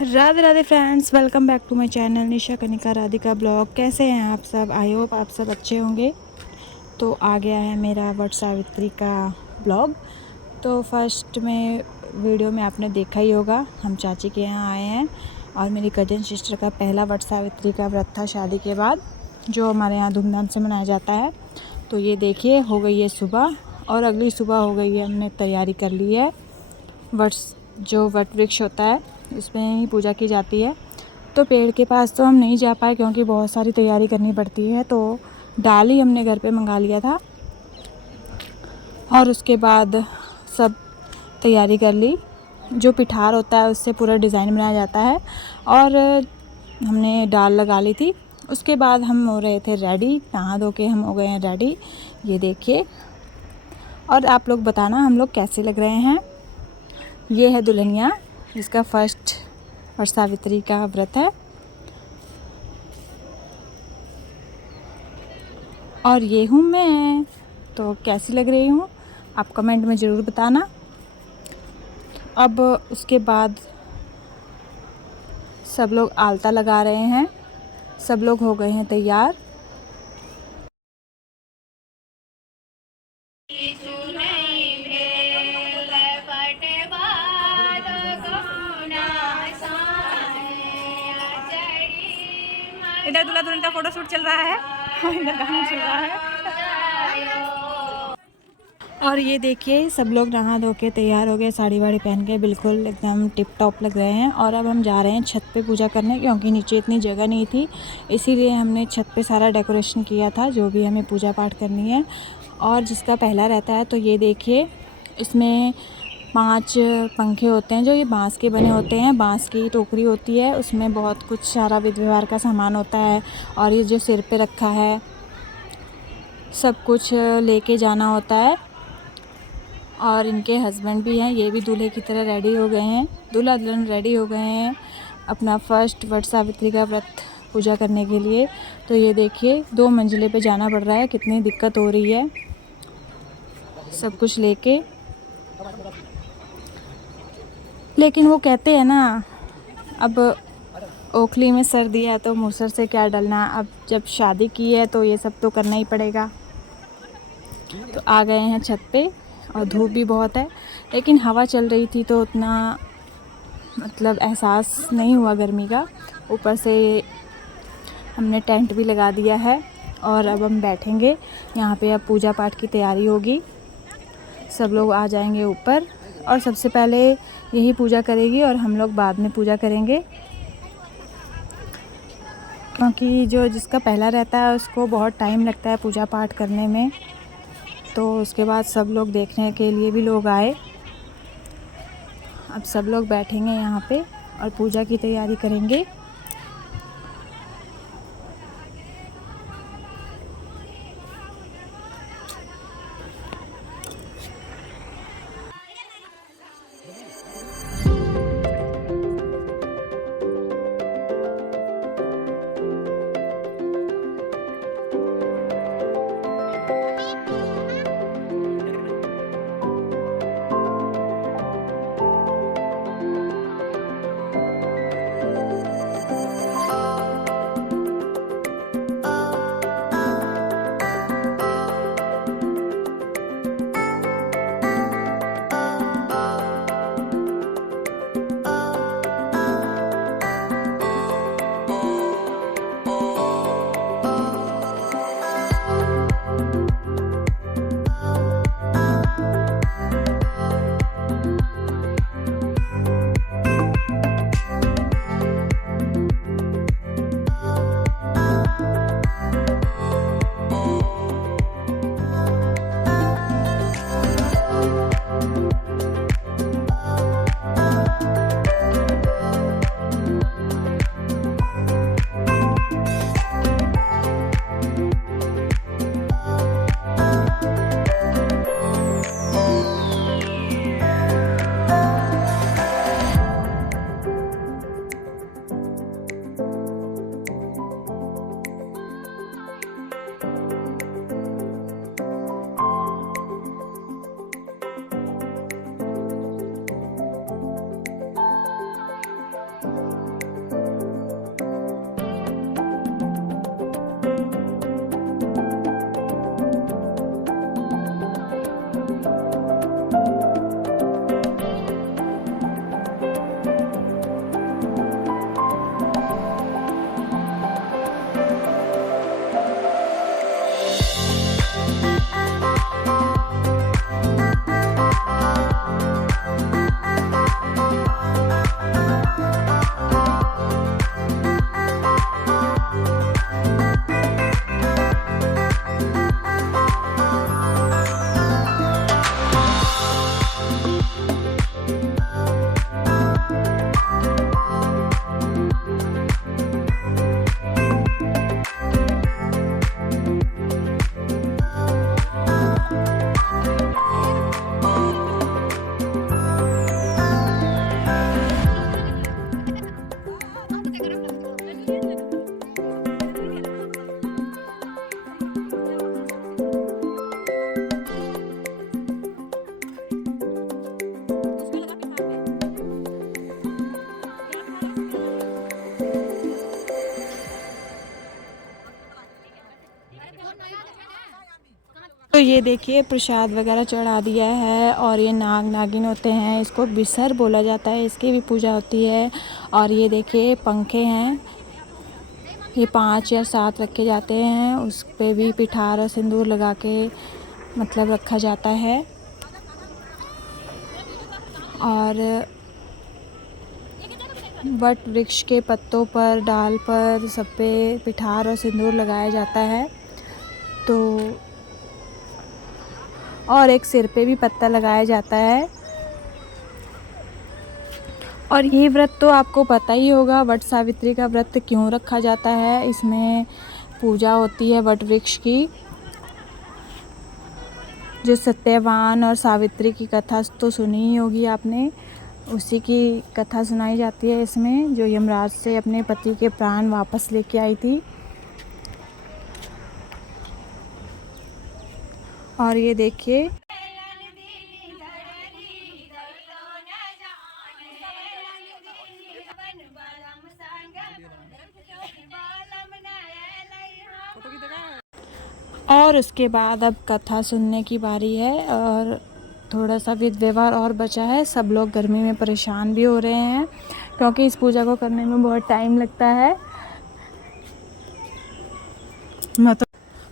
Radhe Radhe friends, welcome back to my channel Nisha Kanika Radhika blog. कैसे हैं आप सब? आई होप आप सब अच्छे होंगे। तो आ गया है मेरा वट सावित्री का ब्लॉग। तो फर्स्ट में वीडियो में आपने देखा ही होगा, हम चाची के यहाँ आए हैं और मेरी कज़न सिस्टर का पहला वट सावित्री का व्रत था शादी के बाद, जो हमारे यहाँ धूमधाम से मनाया जाता है। तो ये देखिए, हो गई है सुबह और अगली सुबह हो गई है, हमने तैयारी कर ली है। जो वट वृक्ष होता है उसमें ही पूजा की जाती है। तो पेड़ के पास तो हम नहीं जा पाए क्योंकि बहुत सारी तैयारी करनी पड़ती है। तो डाल ही हमने घर पे मंगा लिया था और उसके बाद सब तैयारी कर ली। जो पिठार होता है उससे पूरा डिज़ाइन बनाया जाता है और हमने डाल लगा ली थी। उसके बाद हम हो रहे थे रेडी, नहा धो के हम हो गए हैं रेडी। ये देखिए, और आप लोग बताना हम लोग कैसे लग रहे हैं। ये है दुल्हनिया जिसका फर्स्ट वट सावित्री का व्रत है। और ये हूँ मैं। तो कैसी लग रही हूँ आप कमेंट में ज़रूर बताना। अब उसके बाद सब लोग आलता लगा रहे हैं, सब लोग हो गए हैं तैयार। इधर दूल्हा दुल्हन का फोटो शूट चल रहा है और इधर गाना चल रहा है। और ये देखिए, सब लोग नहा धो के तैयार हो गए, साड़ी वाड़ी पहन के बिल्कुल एकदम टिप टॉप लग रहे हैं। और अब हम जा रहे हैं छत पे पूजा करने, क्योंकि नीचे इतनी जगह नहीं थी, इसीलिए हमने छत पे सारा डेकोरेशन किया था जो भी हमें पूजा पाठ करनी है। और जिसका पहला रहता है, तो ये देखिए, इसमें 5 पंखे होते हैं जो ये बांस के बने होते हैं। बांस की टोकरी होती है, उसमें बहुत कुछ सारा विध व्यवहार का सामान होता है। और ये जो सिर पे रखा है सब कुछ लेके जाना होता है। और इनके हस्बैंड भी हैं, ये भी दूल्हे की तरह रेडी हो गए हैं, दूल्हा दुल्हन रेडी हो गए हैं अपना फर्स्ट वट सावित्री का व्रत पूजा करने के लिए। तो ये देखिए, 2 मंजिले पे जाना पड़ रहा है, कितनी दिक्कत हो रही है सब कुछ लेके। लेकिन वो कहते हैं ना, अब ओखली में सर दिया तो मुसर से क्या डलना। अब जब शादी की है तो ये सब तो करना ही पड़ेगा। तो आ गए हैं छत पे और धूप भी बहुत है, लेकिन हवा चल रही थी तो उतना मतलब एहसास नहीं हुआ गर्मी का। ऊपर से हमने टेंट भी लगा दिया है और अब हम बैठेंगे यहाँ पे। अब पूजा पाठ की तैयारी होगी, सब लोग आ जाएंगे ऊपर और सबसे पहले यही पूजा करेगी और हम लोग बाद में पूजा करेंगे, क्योंकि जो जिसका पहला रहता है उसको बहुत टाइम लगता है पूजा पाठ करने में। तो उसके बाद सब लोग देखने के लिए भी लोग आए। अब सब लोग बैठेंगे यहाँ पे और पूजा की तैयारी करेंगे। तो ये देखिए प्रसाद वगैरह चढ़ा दिया है और ये नाग नागिन होते हैं, इसको बिसर बोला जाता है, इसकी भी पूजा होती है। और ये देखिए पंखे हैं, ये 5 या 7 रखे जाते हैं, उस पे भी पिठार और सिंदूर लगा के मतलब रखा जाता है। और वट वृक्ष के पत्तों पर, डाल पर, सब पे पिठार और सिंदूर लगाया जाता है। तो और एक सिर पे भी पत्ता लगाया जाता है। और ये व्रत तो आपको पता ही होगा, वट सावित्री का व्रत क्यों रखा जाता है। इसमें पूजा होती है वट वृक्ष की। जो सत्यवान और सावित्री की कथा तो सुनी ही होगी आपने, उसी की कथा सुनाई जाती है इसमें, जो यमराज से अपने पति के प्राण वापस लेके आई थी। और ये देखिए और उसके बाद अब कथा सुनने की बारी है। और थोड़ा सा विध व्यवहार और बचा है। सब लोग गर्मी में परेशान भी हो रहे हैं क्योंकि इस पूजा को करने में बहुत टाइम लगता है।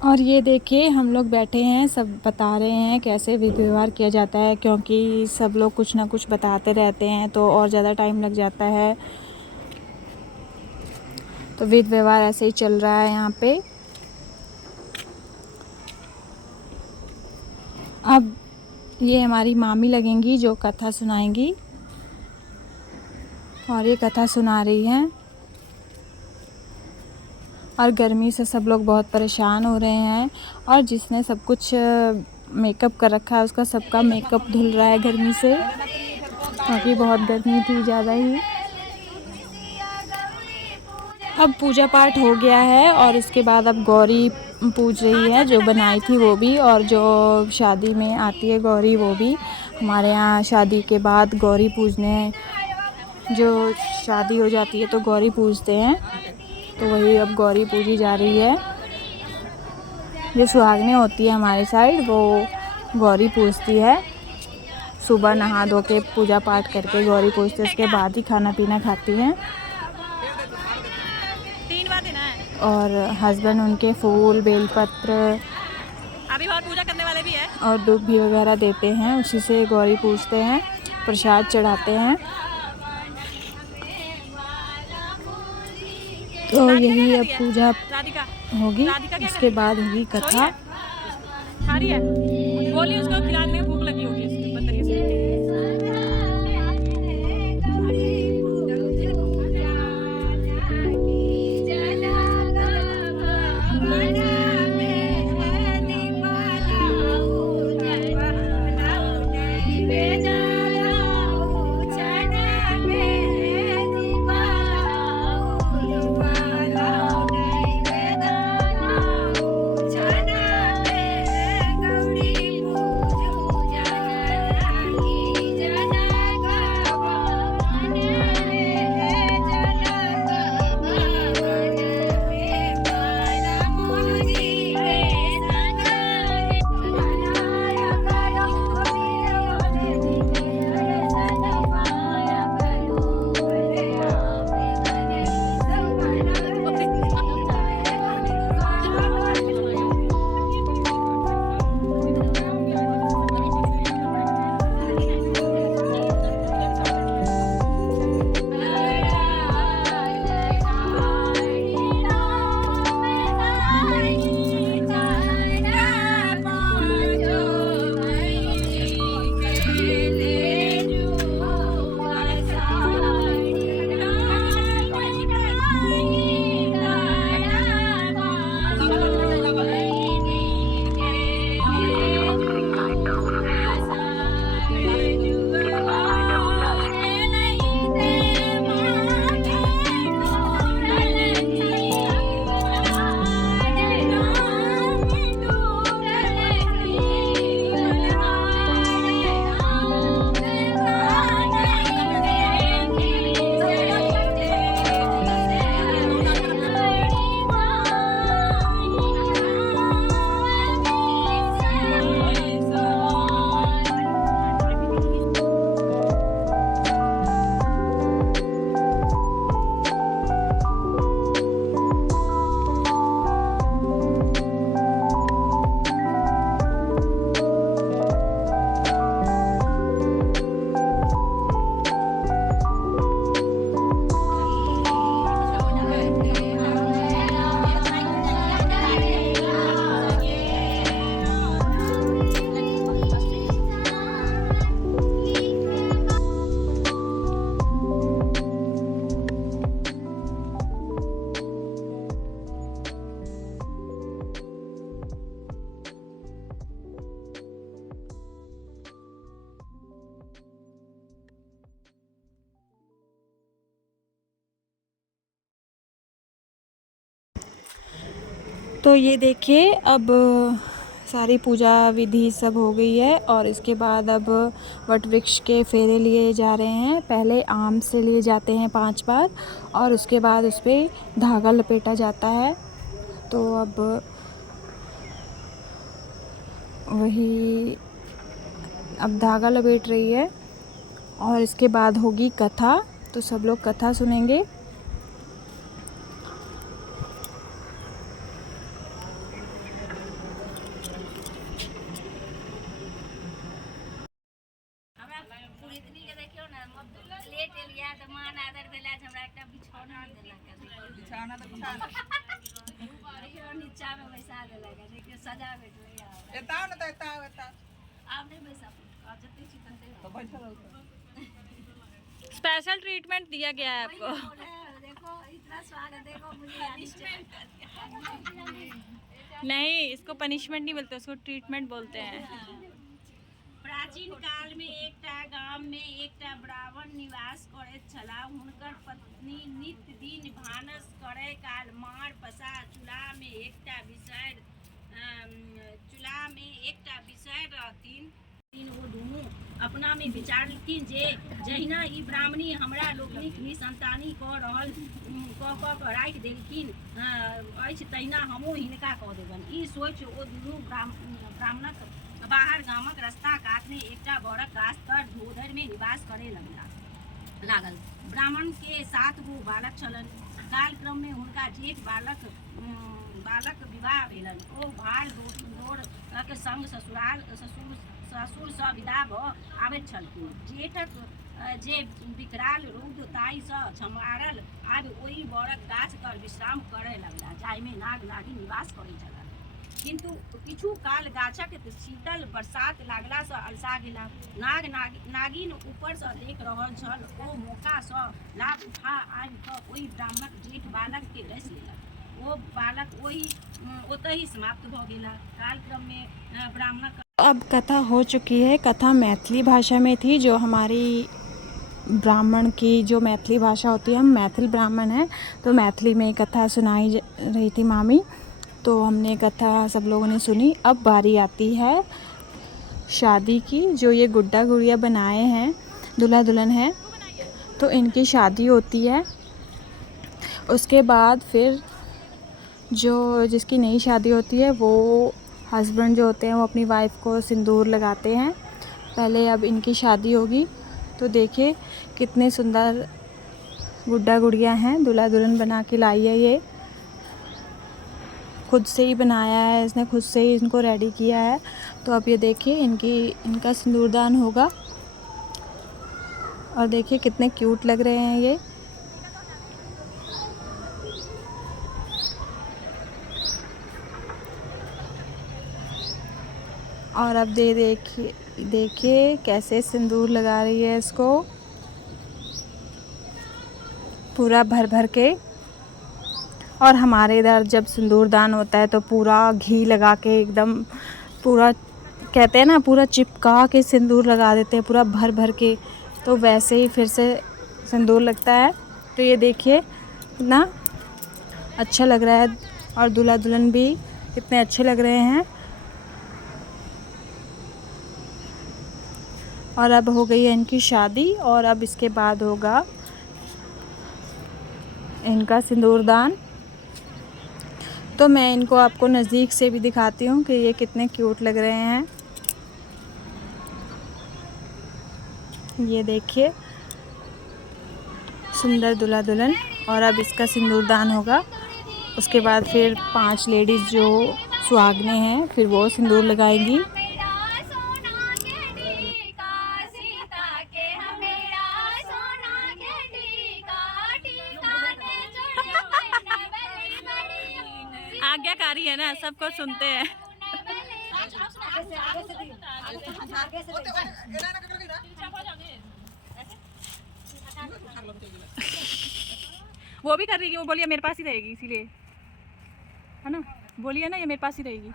और ये देखिए हम लोग बैठे हैं, सब बता रहे हैं कैसे विध व्यवहार किया जाता है, क्योंकि सब लोग कुछ ना कुछ बताते रहते हैं तो और ज़्यादा टाइम लग जाता है। तो विध व्यवहार ऐसे ही चल रहा है यहाँ पे। अब ये हमारी मामी लगेंगी जो कथा सुनाएंगी, और ये कथा सुना रही हैं। और गर्मी से सब लोग बहुत परेशान हो रहे हैं, और जिसने सब कुछ मेकअप कर रखा है उसका सबका मेकअप धुल रहा है गर्मी से, क्योंकि बहुत गर्मी थी ज़्यादा ही। अब पूजा पाठ हो गया है और इसके बाद अब गौरी पूज रही है, जो बनाई थी वो भी, और जो शादी में आती है गौरी वो भी। हमारे यहाँ शादी के बाद गौरी पूजने, जो शादी हो जाती है तो गौरी पूजते हैं, तो वही अब गौरी पूजी जा रही है। जो सुहागनें होती है हमारे साइड वो गौरी पूजती है। सुबह नहा धो के पूजा पाठ करके गौरी पूजते, उसके बाद ही खाना पीना खाती हैं। और हस्बैंड उनके फूल, बेलपत्र, अभी और पूजा करने वाले भी है, और दूध भी वगैरह देते हैं, उसी से गौरी पूजते हैं, प्रसाद चढ़ाते हैं। तो यही अब पूजा होगी, उसके बाद होगी कथा। खा रही है, बोली उसको खिलाने में भूख लगी होगी इसके बंदर से। तो ये देखिए अब सारी पूजा विधि सब हो गई है और इसके बाद अब वट वृक्ष के फेरे लिए जा रहे हैं। पहले आम से लिए जाते हैं 5 बार और उसके बाद उस पर धागा लपेटा जाता है। तो अब वही अब धागा लपेट रही है और इसके बाद होगी कथा। तो सब लोग कथा सुनेंगे। स्पेशल ट्रीटमेंट दिया गया है आपको। देखो इतना स्वागत, देखो मुझे नहीं, इसको पनिशमेंट नहीं बोलते, उसको ट्रीटमेंट बोलते हैं। प्राचीन काल में एकटा गाम में एकटा ब्राह्मण निवास करैत छलाह। हुनकर पत्नी नित्य दिन भानस करय काल मार पसा चूल्हा में एकटा विषय रहथिन। ओ दुनू अपना में विचारलखिन जे जहिना ई ब्राह्मणी हमरा लोकनिक निसंतानी कऽ राखि देलखिन अछि, तहिना हमहूँ हिनका कऽ देबनि। ई सोचि ओ दुनू ब्राह्मणक बाहर गामक रास्ता कात में एकटा बड़क गाछ तर धोधर में निवास करे लागल। ब्राह्मण के 7 गो बालक छलन। कालक्रम में हुनका जेठ बालक विवाह भेलन। ओ भार दौड़क संग ससुर सँ विदा भऽ आबैत छलखिन। जेठक जे विकराल रौद ताहि सँ छमारल आब ओहि बड़क गाछ पर विश्राम करय लगला, जाहिमे नाग नागिन निवास करैत छलाह। किंतु किछु काल गाछक शीतल बरसात लागला सँ अलसा गेला। नाग नागिन ऊपर सँ देख रहल छल। ओ मौका सँ लाभ उठा आबि कऽ ओहि ब्राह्मणक जेठ बालक के डसि लेलक। ओ बालक ओतहि समाप्त भऽ गेला। कालक्रम में ब्राह्मणक अब कथा हो चुकी है। कथा मैथिली भाषा में थी, जो हमारी ब्राह्मण की जो मैथिली भाषा होती है, हम मैथिल ब्राह्मण हैं तो मैथिली में कथा सुनाई रही थी मामी। तो हमने कथा सब लोगों ने सुनी। अब बारी आती है शादी की। जो ये गुड्डा गुड़िया बनाए हैं, दूल्हा दुल्हन है, तो इनकी शादी होती है। उसके बाद फिर जो जिसकी नई शादी होती है वो हस्बैंड जो होते हैं वो अपनी वाइफ को सिंदूर लगाते हैं। पहले अब इनकी शादी होगी। तो देखिए कितने सुंदर गुड्डा गुड़िया हैं, दूल्हा दुल्हन बना के लाई है। ये खुद से ही बनाया है इसने, खुद से ही इनको रेडी किया है। तो अब ये देखिए इनका सिंदूरदान होगा और देखिए कितने क्यूट लग रहे हैं ये। और अब देखिए कैसे सिंदूर लगा रही है इसको, पूरा भर भर के। और हमारे इधर जब सिंदूर दान होता है तो पूरा घी लगा के एकदम पूरा, कहते हैं ना, पूरा चिपका के सिंदूर लगा देते हैं पूरा भर भर के। तो वैसे ही फिर से सिंदूर लगता है। तो ये देखिए कितना अच्छा लग रहा है और दूल्हा दुल्हन भी कितने अच्छे लग रहे हैं। और अब हो गई है इनकी शादी और अब इसके बाद होगा इनका सिंदूरदान। तो मैं इनको आपको नज़दीक से भी दिखाती हूँ कि ये कितने क्यूट लग रहे हैं। ये देखिए सुंदर दूल्हा दुल्हन। और अब इसका सिंदूरदान होगा। उसके बाद फिर 5 लेडीज़ जो सुहागने हैं फिर वो सिंदूर लगाएंगी। आज्ञाकारी है ना, सबको सुनते हैं। वो भी कर रही है, वो बोलिए मेरे पास ही रहेगी, इसीलिए है ना, बोलिए ना ये मेरे पास ही रहेगी।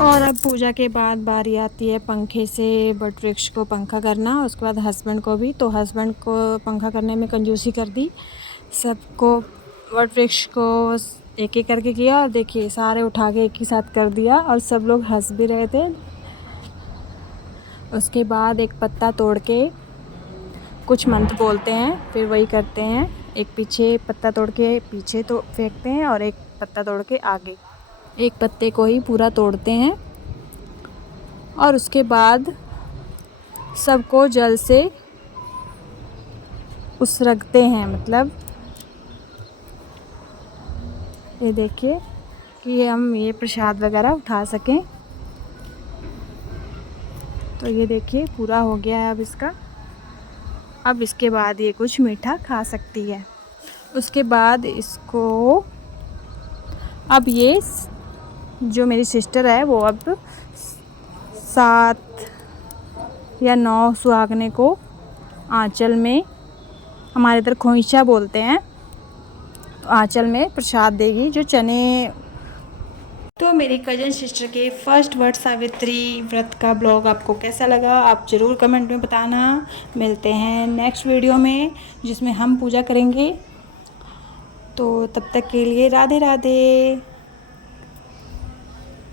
और अब पूजा के बाद बारी आती है पंखे से वट वृक्ष को पंखा करना, उसके बाद हस्बैंड को भी। तो हस्बैंड को पंखा करने में कंजूसी कर दी, सबको वट वृक्ष को एक एक करके किया और देखिए सारे उठा के एक ही साथ कर दिया और सब लोग हंस भी रहे थे। उसके बाद एक पत्ता तोड़ के कुछ मंत्र बोलते हैं, फिर वही करते हैं। एक पीछे पत्ता तोड़ के पीछे तो फेंकते हैं और एक पत्ता तोड़ के आगे, एक पत्ते को ही पूरा तोड़ते हैं और उसके बाद सबको जल से उसरगते हैं। मतलब ये देखिए कि हम ये प्रसाद वगैरह उठा सकें। तो ये देखिए पूरा हो गया है अब इसका। अब इसके बाद ये कुछ मीठा खा सकती है। उसके बाद इसको अब ये जो मेरी सिस्टर है वो अब 7 या 9 सुहागने को आंचल में, हमारे इधर खोइंचा बोलते हैं, तो आंचल में प्रसाद देगी जो चने। तो मेरी कज़न सिस्टर के फर्स्ट वट सावित्री व्रत का ब्लॉग आपको कैसा लगा आप ज़रूर कमेंट में बताना। मिलते हैं नेक्स्ट वीडियो में जिसमें हम पूजा करेंगे। तो तब तक के लिए राधे राधे।